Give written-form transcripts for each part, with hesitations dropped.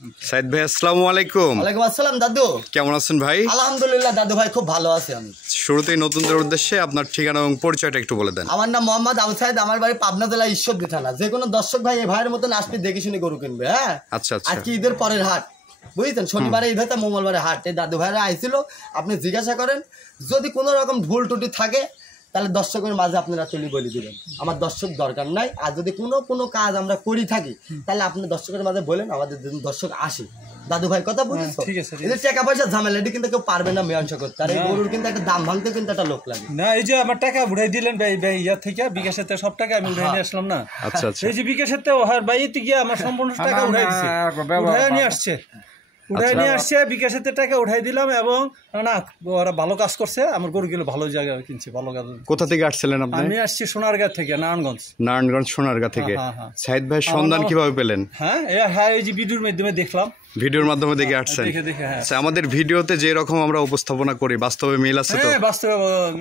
সাইদ ভাই আসসালামু আলাইকুম। ওয়ালাইকুম আসসালাম দাদু, কেমন আছেন ভাই? আলহামদুলিল্লাহ দাদু ভাই, খুব ভালো আছি আমি। শুরুতেই নতুনদের উদ্দেশ্যে আপনার ঠিকানা এবং পরিচয়টা একটু বলে দেন। আমার নাম মোহাম্মদ আবু সাইদ, আমার বাড়ি পাবনা জেলা ঈশ্বরদী থানা। যে কোনো দর্শক ভাই এই ভাইয়ের মতন আসবে দেখে শুনে গরু কিনবে। হ্যাঁ আচ্ছা আচ্ছা। আজকে ঈদের পরের হাট, বুঝছেন, শনিবারে ঈদ হয়, মঙ্গলবারে হাট। এই দাদু ভাইরা আইছিল, আপনি জিজ্ঞাসা করেন, যদি কোনো রকম ভুল ত্রুটি থাকে তাহলে দর্শকের মাঝে আপনারা তুলি বলে দিবেন। আমার দর্শক দরকার নাই। আর যদি কোনো কাজ আমরা করি থাকি তাহলে আপনি দর্শকের মাঝে বলেন, আমাদের দর্শক আসে। দাদু ভাই কথা বুঝছো? এদের টাকা পয়সা ঝামেলা এটি কিন্তু কেউ পারবে না মীমাংসা করতে। আর এই গরুর কিন্তু একটা দাম ভাঙতে কিন্তু একটা লোক লাগে না। এই যে আমার টাকা উঠাই দিলেন ইয়া থেকে বিকাশেতে, সব টাকা আমি উঠাই নিয়ে আসলাম না। আচ্ছা আচ্ছা। এই যে বিকাশেতে ওহার বাইতে গিয়ে আমার সম্পূর্ণ টাকা উঠাই দিচ্ছে, উঠাই নিয়ে আসছে, উঠাই নিয়ে আসছে। বিকাশেতে টাকা উঠাই দিলাম এবং না ওরা ভালো কাজ করছে। আমার গরুগুলো ভালো জায়গায় কিনছে, ভালো কাজ। কোথা থেকে আসছিলেন আপনি? আমি আসছি সোনারগাঁ থেকে, নারায়ণগঞ্জ। নারায়ণগঞ্জ সোনারগাঁ থেকে। সাইদ ভাই সন্ধান কিভাবে পেলেন? হ্যাঁ এই যে ভিডিওর মাধ্যমে দেখলাম, ভিডিওর মাধ্যমে দেখে আসছেন। আচ্ছা, আমাদের ভিডিওতে যে রকম আমরা উপস্থাপনা করি বাস্তবে মিল আছে তো? হ্যাঁ বাস্তবে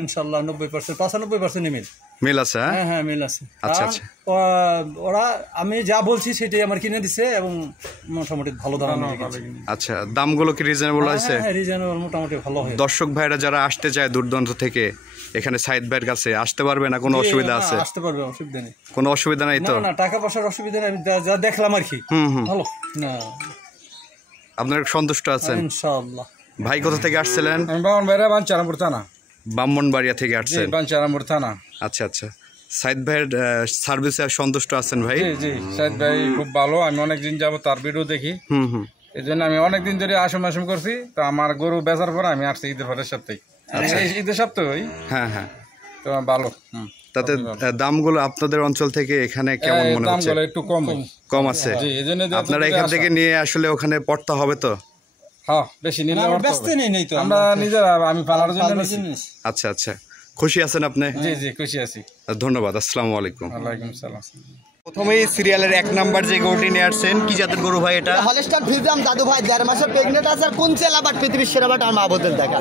ইনশাআল্লাহ 90%, 95% মিল আছে। হ্যাঁ হ্যাঁ মিল আছে। আচ্ছা আচ্ছা। ওরা আমি যা বলছি সেটাই আমার কিনে দিছে এবং মোটামুটি ভালো দাম। আচ্ছা, দামগুলো কি রিজনেবল আছে? হ্যাঁ রিজনেবল, মোটামুটি ভালো হয়। দর্শক ভাইরা যারা আসতে চায় দূর দূরান্ত থেকে এখানে সাইদ ভাইয়ের কাছে আসতে পারবে না? কোনো অসুবিধা আছে? আসতে পারবে, অসুবিধা নেই। কোনো অসুবিধা নাই তো? না টাকা পয়সার অসুবিধা নেই, যা দেখলাম আর কি ভালো না। আপনার সন্তুষ্ট আছেন ইনশাআল্লাহ। ভাই কোথা থেকে আসছিলেন? আমি বামনবাড়িয়া থানা। ব্রাহ্মণবাড়িয়া থেকে আসছেন? বাঞ্চারামপুর থানা। আচ্ছা আচ্ছা। সাইদ ভাইয়ের সার্ভিসে সন্তুষ্ট আছেন ভাই? জি সাইদ ভাই খুব ভালো। আমি অনেকদিন যাবো তার ভিডিও দেখি, এই জন্য আমি অনেকদিন ধরে আসম করছি। তো আমার গরু বেচার পরে আমি আসছি ঈদের পরের সপ্তাহে। ঈদের সপ্তাহে। হ্যাঁ হ্যাঁ। তো ভালো। তাতে দামগুলো আপনাদের অঞ্চল থেকে এখানে কেমন মনে হচ্ছে? দামগুলো একটু কম আছে। জি, এজন্য আপনারা এখান থেকে নিয়ে আসলে ওখানে পড়তে হবে তো? হ্যাঁ, বেশি নিলে আমরা নিজেরা, আমি পালার জন্য নিছি। আচ্ছা আচ্ছা। খুশি আছেন আপনি? জি খুশি আছি। ধন্যবাদ। আসসালামু আলাইকুম। ওয়ালাইকুম সালাম। প্রথমেই সিরিয়ালের 1 নাম্বার যে গরুটি নিয়ে আসছেন, কি জাতের গরু ভাই এটা? হলস্টাইন ফ্রিজিয়ান দাদু ভাই, 1.5 মাসের প্রেগনেন্ট আছে। আর কোন চেলা বাট পৃথিবীর সেরা বাট আর মা বদল দেখা,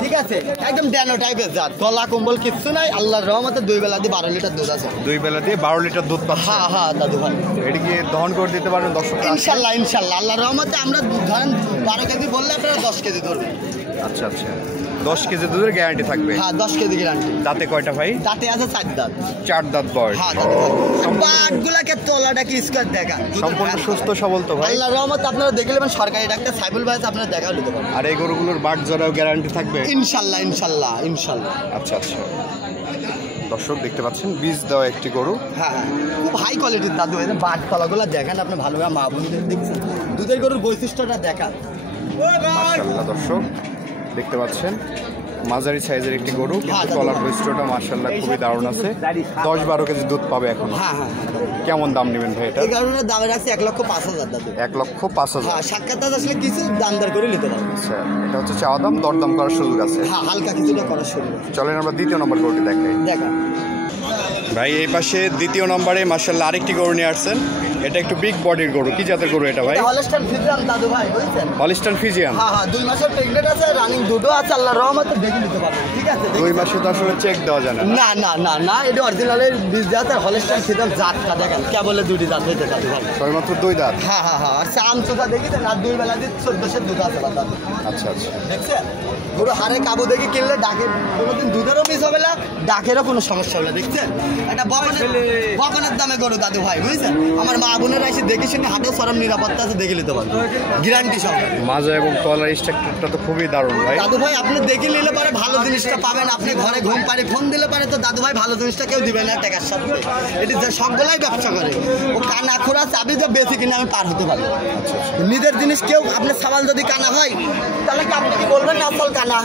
ঠিক আছে, একদম ড্যানো টাইপের জাত। গলা কম্বল কিচ্ছু নাই, আল্লাহর রহমতে 2 বেলা দিয়ে 12 লিটার দুধ আছে। 2 বেলা দিয়ে 12 লিটার দুধ পাচ্ছে? হ্যাঁ হ্যাঁ দাদু ভাই। এটা কি দহন করে দিতে পারবেন দর্শক? ইনশাআল্লাহ ইনশাআল্লাহ, আল্লাহর রহমতে। আমরা ধরেন 12 কেজি বললে আপনারা 10 কেজি ধরবেন। আচ্ছা আচ্ছা। 10 কেজি দুধের গ্যারান্টি থাকবে? হ্যাঁ 10 কেজি গ্যারান্টি। দাঁতে কয়টা ভাই? দাঁতে আছে 4 দাঁত। 4 দাঁত বয়স। হ্যাঁ দাদু ভাই। বাটগুলাকে তোলাটা কি স্কয়ার দেখা, সম্পূর্ণ সুস্থ সবল তো ভাই? আল্লাহর রহমতে আপনারা দেখে নেবেন। সরকারি ডাক্তার সাইফুল ভাই আপনারা দেখাও নিতে পারেন। আর এই গরুগুলোর বাট জরাও গ্যারান্টি থাকবে? ইনশাআল্লাহ ইনশাআল্লাহ ইনশাআল্লাহ। আচ্ছা আচ্ছা। দর্শক দেখতে পাচ্ছেন বীজ দেওয়া একটি গরু। হ্যাঁ খুব হাই কোয়ালিটির দাদু। এই বাট ফলাগুলো দেখেন আপনি ভালোভাবে, মা বোনদের দেখছেন, দুধের গরুর বৈশিষ্ট্যটা দেখান। মাশাআল্লাহ দর্শক দেখতে পাচ্ছেন মাঝারি সাইজের একটি গরু, কিন্তু তলার বৈশিষ্ট্যটা মাশাআল্লাহ খুবই দারুণ আছে। 10-12 কেজি দুধ পাবে এখন। হ্যাঁ হ্যাঁ। কেমন দাম নেবেন ভাই এটা? এই গরুর দাম রাখছে 1,05,000 দাদু। 1,05,000? হ্যাঁ, সাক্ষাৎ আসলে কিছু দামদার করে নিতে পারবেন। আচ্ছা, এটা হচ্ছে চাওয়া দাম, দরদাম করার সুযোগ আছে? হ্যাঁ হালকা কিছুটা করার সুযোগ। চলেন আমরা দ্বিতীয় নম্বর গরুটি দেখাই। দেখা ভাই এই পাশে দ্বিতীয় নম্বরে মাশাআল্লাহ আরেকটি গরু নিয়ে আসছেন। এটা একটু বিগ বডির গরু, কি জাতের গরু এটা ভাই? হলস্টাইন ফ্রিজিয়ান দাদু ভাই, বুঝছেন? Holstein Friesian. হ্যাঁ হ্যাঁ, 2 মাসের প্রেগনেন্ট আছে, রানিং দুধও আছে, আল্লাহর রহমতে দেখে নিতে পারবেন, ঠিক আছে? 2 মাসে তো আসলে চেক দেওয়া যায় না? না না না না, এটা অরিজিনালের বীজ জাত। আর হলস্টাইন ফ্রিজিয়ান জাতটা দেখেন, কেবলে 2টি দাঁত হইতে দাদু ভাই। সবেমাত্র 2 দাঁত? হ্যাঁ হ্যাঁ হ্যাঁ। আর চামচুটা দেখিছেন, আর 2 বেলা দিয়ে 1400 দুধ আছে দাদু। আচ্ছা আচ্ছা। দেখছেন গরু হারে কাবু দেখে কিনলে ডাকে কোনোদিন দুধেরও মিস হবে না, ডাকেরও কোনো সমস্যা হবে না। দেখছেন এটা বকনের দামে গরু দাদু ভাই, বুঝছেন? আমার মা বোনেরা এসে দেখে শুনে হাটে সরম নিরাপত্তা আছে, দেখে নিতে পারবে, গ্যারান্টি সহ। মাজা এবং তলার স্ট্রাকচারটা তো খুবই দারুণ ভাই দাদু ভাই। আপনি দেখে নিলে পারে ভালো জিনিসটা পাবেন। আপনি ঘরে ঘুম পারে ফোন দিলে পারে তো দাদু ভাই ভালো জিনিসটা কেউ দিবে না টাকার সাথে। এটি সবগুলাই ব্যবসা করে। ও কানা খোরা চাবি যে বেশি কিনে আমি পার হতে পারবো। নিজের জিনিস কেউ, আপনার সাবাল যদি কানা হয় তাহলে কি আপনি কি বলবেন না আসল কানা?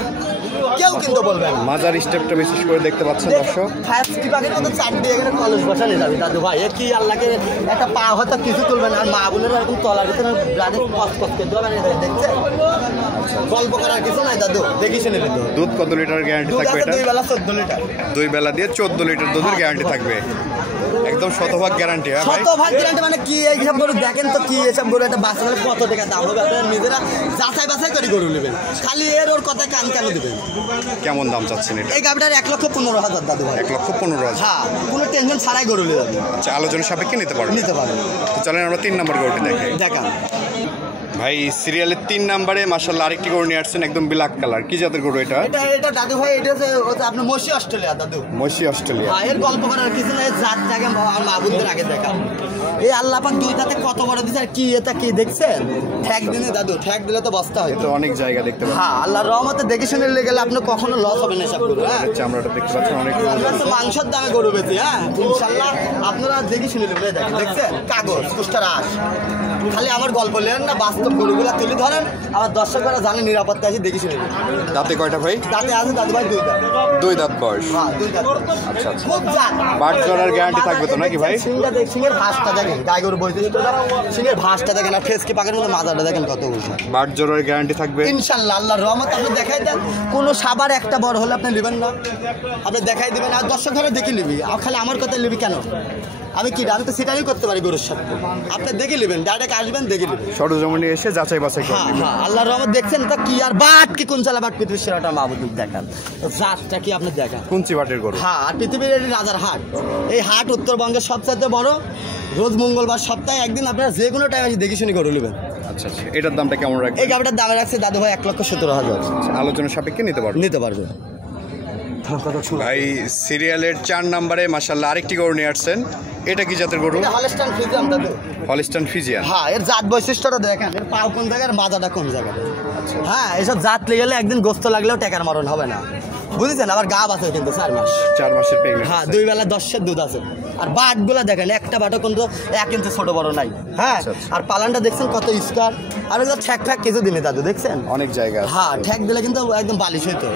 কেউ কিন্তু বলবেন। মাজার স্টেপটা বিশেষ করে দেখতে পাচ্ছেন দর্শক, ফায়ার স্টিপাকের মতো 4 দিয়ে এখানে কলস বসানো যাবে দাদু ভাই। এ কি আল্লাহকে একটা পা হয়তো কিছু তুলবেন। আর মা বোনের এরকম তলার ভিতরে ব্লাডে কস করতে দেবেন, দেখছে গল্প করার কিছু নাই দাদু, দেখি শুনে নিতে। দুধ কত লিটার গ্যারান্টি থাকবে এটা? 2 বেলা 14 লিটার। 2 বেলা দিয়ে 14 লিটার দুধের গ্যারান্টি থাকবে, একদম শতভাগ গ্যারান্টি। হ্যাঁ ভাই, শতভাগ গ্যারান্টি মানে কি? এইসব গরু দেখেন তো, কি এসব গরু একটা বাচ্চা মানে কত টাকা দাম হবে? আপনারা নিজেরা যাচাই বাছাই করে গরু নেবেন, খালি এর ওর কথায় কান কেন দিবেন? কেমন দাম চাচ্ছেন এটা? এই গাভিটার 1,15,000 দাদু ভাই। 1,15,000? হ্যাঁ, কোনো টেনশন ছাড়াই গরু নিয়ে যাবে। আচ্ছা, আলোচনা সাপেক্ষে নিতে পারবেন? নিতে পারবেন। চলেন আমরা 3 নম্বর গরুটি দেখাই। দেখান। ভাই সিরিয়ালের 3 নম্বরে মাশাআল্লাহ আরেকটি গরু নিয়ে আসছেন, একদম ব্ল্যাক কালার। কি জাতের গরু এটা? এটা দাদু ভাই, এটা হচ্ছে আপনার মসি অস্ট্রেলিয়া দাদু। মসি অস্ট্রেলিয়া। এর গল্প করার কিছু নাই, জাতটাকে মা বোনদের আগে দেখা। এই আল্লাহ পাক দুই দাঁতে কত বড় দিছে, আর কি এটা কি দেখছেন? ঠ্যাক দিনে দাদু, ঠ্যাক দিলে তো বস্তা হয়। তো অনেক জায়গা দেখতে পাচ্ছেন। হ্যাঁ, আল্লাহর রহমতে দেখে শুনে গেলে আপনি কখনো লস হবে না সব গরু। হ্যাঁ, চামড়াটা দেখতে পাচ্ছেন অনেক। আমরা তো মাংসের দামে গরু বেচি। হ্যাঁ, ইনশাআল্লাহ আপনারা দেখে শুনে নেবেন। দেখছেন কাগজ কুষ্টার আশ, খালি আমার গল্প লেন না, বাস্তব গরুগুলা তুলে ধরেন, আমার দর্শকরা জানে নিরাপত্তা আছে, দেখে শুনে নেবেন। দাঁতে কয়টা ভাই? দাঁতে আছে দাদু ভাই 2 দাঁত। 2 দাঁত বয়স। হ্যাঁ, 2 দাঁত। আচ্ছা আচ্ছা। খুব জাত। বাট জোড়ার গ্যারান্টি থাকবে তো নাকি ভাই? সিংহের ভাঁজটা দেখেন, গাই গরু বৈশিষ্ট্যটা, সিংহের ভাঁজটা দেখেন, আর ফেসকে পাকের মধ্যে মাথাটা দেখেন কত উঁচু। বাট জোড়ার গ্যারান্টি থাকবে ইনশাআল্লাহ, আল্লাহর রহমত। আপনি দেখাই দেন, কোনো সাবার একটা বড় হলে আপনি নেবেন না, আপনি দেখাই দিবেন, আর দর্শক ঘরে দেখে নিবি। আর খালি আমার কথা নিবি কেন? আমি তো সেটাই করতে পারি গরুর সাথে। আপনি দেখে নেবেন, ডাইরেক্ট আসবেন, দেখে নেবেন, সরজমিনে এসে যাচাই বাছাই করে হ্যাঁ নেবেন। হ্যাঁ, আল্লাহর রহমত। দেখছেন তো কি আর বাট কি কোন চালা বাট, পৃথিবীর সেরাটা মাহবুব দেখান, জাতটা কি আপনি দেখান। কুঞ্চি বাটের গরু। হ্যাঁ, আর পৃথিবীর এটি রাজার হাট। এই হাট উত্তরবঙ্গের সবচাইতে বড়। রোজ মঙ্গলবার সপ্তাহে একদিন আপনারা যে কোনো টাইমে দেখে শুনে গরু নেবেন। আচ্ছা আচ্ছা। এটার দামটা কেমন রাখবেন? এই গাড়িটার দামে রাখছে দাদু ভাই 1,17,000। আলোচনা সাপেক্ষে নিতে পারবেন। নিতে পারবে। ভাই সিরিয়ালের 4 নম্বরে মাশাআল্লাহ আরেকটি গরু নিয়ে আসছেন। এটা কি জাতের গরু? এটা হলস্টাইন ফ্রিজিয়ান দাদু। Holstein Friesian. হ্যাঁ, এর জাত বৈশিষ্ট্যটা দেখেন, এর পাও কোন জায়গায়, মাজাটা কোন জায়গায়। হ্যাঁ, এসব জাত লেগে গেলে একদিন গোস্ত লাগলেও টেকার মরণ হবে না, বুঝেছেন? আবার গাব আছে কিন্তু 4 মাস। 4 মাসের প্রেগনেন্ট। হ্যাঁ, 2 বেলা 10 দুধ আছে। আর বাটগুলো দেখেন, একটা বাটও কিন্তু 1 ইঞ্চি ছোট বড় নাই। হ্যাঁ, আর পালানটা দেখছেন কত স্কোয়ার, আর ওগুলো ঠ্যাক ঠ্যাক কিছু দিনে দাদু দেখছেন অনেক জায়গা। হ্যাঁ, ঠ্যাক দিলে কিন্তু একদম বালিশ হইতো।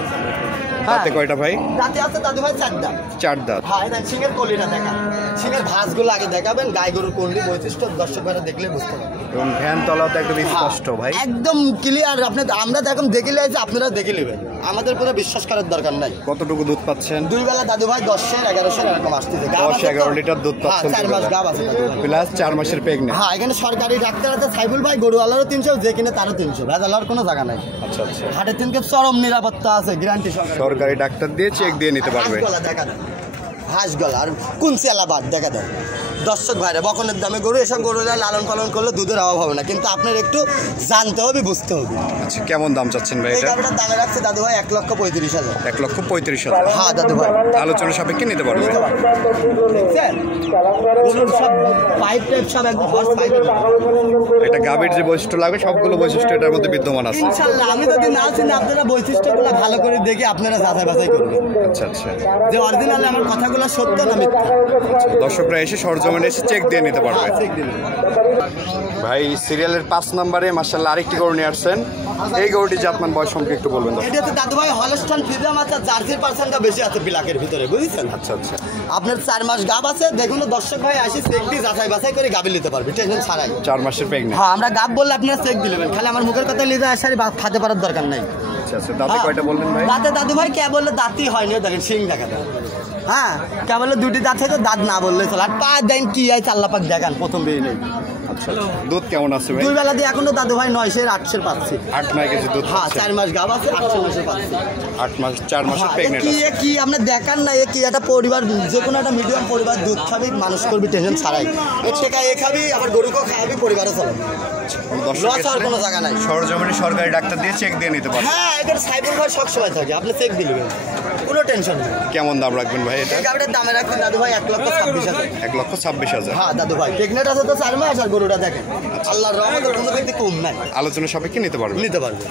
দাঁতে কয়টা ভাই? দাঁতে আছে দাদু ভাই 4 দাঁত। 4 দাঁত। হ্যাঁ, এটা সিংহের কলিটা দেখান, সিংহের ভাঁজগুলো আগে দেখাবেন, গাই গরুর কোনটি বৈশিষ্ট্য দর্শক ভাইরা দেখলে বুঝতে পারবেন। এবং ভ্যান তলাতে একদম স্পষ্ট ভাই, একদম ক্লিয়ার। আপনি আমরা দেখুন দেখে নিয়েছি, আপনারা দেখে নেবেন, আমাদের পুরো বিশ্বাস করার দরকার নাই। কতটুকু দুধ পাচ্ছেন? 2 বেলা দাদু ভাই 10 11 এরকম আসতেছে। 10-11 লিটার দুধ পাচ্ছেন। 4 মাস গাব আছে দাদু ভাই। প্লাস 4 মাসের প্রেগনেন্ট। হ্যাঁ, এখানে সরকারি ডাক্তার আছে, সাইফুল ভাই, গরু আলারও 300, যে কিনে তারও 300, ভেজালার কোনো জায়গা নাই। আচ্ছা আচ্ছা। হাটের তিনকে চরম নিরাপত্তা আছে, গ্যারান্টি সরকারি ডাক্তার দিয়ে চেক দিয়ে নিতে পারবে। হাঁসগলা দেখা দেয়, হাঁসগলা আর কুঞ্চিয়ালা বাদ দেখা দেয়। দর্শক ভাইরা, বকনের দামে গরু, এসব গরুরা লালন পালন করলে দুধের অভাব হবে না, কিন্তু আপনার একটু জানতে হবে, বুঝতে হবে। আচ্ছা, কেমন দাম চাচ্ছেন ভাই এই এটা? গাড়িটার দামে রাখছে দাদু ভাই 1,35,000। 1,35,000। হ্যাঁ দাদু ভাই, আলোচনা সাপেক্ষে নিতে পারবে। দেখছেন গরুর সব পাইপ টাইপ সব একদম ফার্স্ট পাইপ। এটা গাভীর যে বৈশিষ্ট্য লাগবে সবগুলো বৈশিষ্ট্য এটার মধ্যে বিদ্যমান আছে। ইনশাআল্লাহ, আমি যদি না চিনি, আপনারা বৈশিষ্ট্যগুলো ভালো করে দেখে আপনারা যাচাই বাছাই করবেন আচ্ছা আচ্ছা। যে অরিজিনালি আমার কথাগুলো সত্য না মিথ্যা। দর্শকরা এসে সরজমিনে এসে চেক দিয়ে নিতে পারবে। ভাই সিরিয়ালের 5 নম্বরে মাশাআল্লাহ আরেকটি গরু নিয়ে আসছেন। এই গরুটি জাতমান বয়স সম্পর্কে একটু বলবেন। এটা তো দাদু ভাই হলস্টাইন ফ্রিজিয়ান আছে, জার্সির পার্সেন্টটা বেশি আছে ব্ল্যাকের ভিতরে, বুঝেছেন? আচ্ছা আচ্ছা। আপনার 4 মাস গাব আছে, দেখুন দর্শক ভাই আসি চেক দিয়ে যাচাই বাছাই করে গাবি নিতে পারবে, টেনশন ছাড়াই। 4 মাসের প্রেগনেন্ট। হ্যাঁ, আমরা গাব বললে আপনারা চেক দিয়ে নেবেন, খালি আমার মুখের কথা লিখে আসার ফাঁদে পারার দরকার নাই। আচ্ছা আচ্ছা। দাঁতে কয়টা বললেন ভাই? দাঁতে দাদু ভাই কে বললে দাঁতই হয়নি, দেখেন সিং দেখা দেয়। হ্যাঁ, কে বললে 2টি দাঁত হয়তো, দাঁত না বললে চলে। আর পা দেন কি আছে আল্লাহ পাক দেখান, প্রথম বেরিয়ে নেই। আচ্ছা আচ্ছা। দুধ কেমন আছে ভাই? 2 বেলা দিয়ে এখনো দাদু ভাই 900-800 পাচ্ছি। 8-9 কেজি দুধ। হ্যাঁ, 4 মাস গাব আছে, 800 পাচ্ছি। 8 মাস 4 মাসের প্রেগনেন্ট আছে। কি আপনি দেখান না, এ কি একটা পরিবার, যে কোনো একটা মিডিয়াম পরিবার দুধ খাবি, মানুষ করবি টেনশন ছাড়াই। এর থেকে এ খাবি, আবার গরুকেও খাওয়াবি, পরিবারও চালাবি, লস হওয়ার কোনো জায়গা নাই। সরজমিনে সরকারি ডাক্তার দিয়ে চেক দিয়ে নিতে পারবে। হ্যাঁ, এখানে সাইবুল ভাই সবসময় থাকে, আপনি চেক দিয়ে নেবেন, কোনো টেনশন নেই। কেমন দাম রাখবেন ভাই এটা? এই গাড়িটার দামে রাখবেন দাদু ভাই 1,26,000। 1,26,000। হ্যাঁ দাদু ভাই, প্রেগনেন্ট আছে তো 4 মাস, আর গরুটা দেখেন আল্লাহর রহমতে কোনো ব্যক্তি কম নাই, আলোচনা সাপেক্ষে নিতে পারবে। নিতে পারবে।